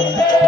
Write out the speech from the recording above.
Yeah.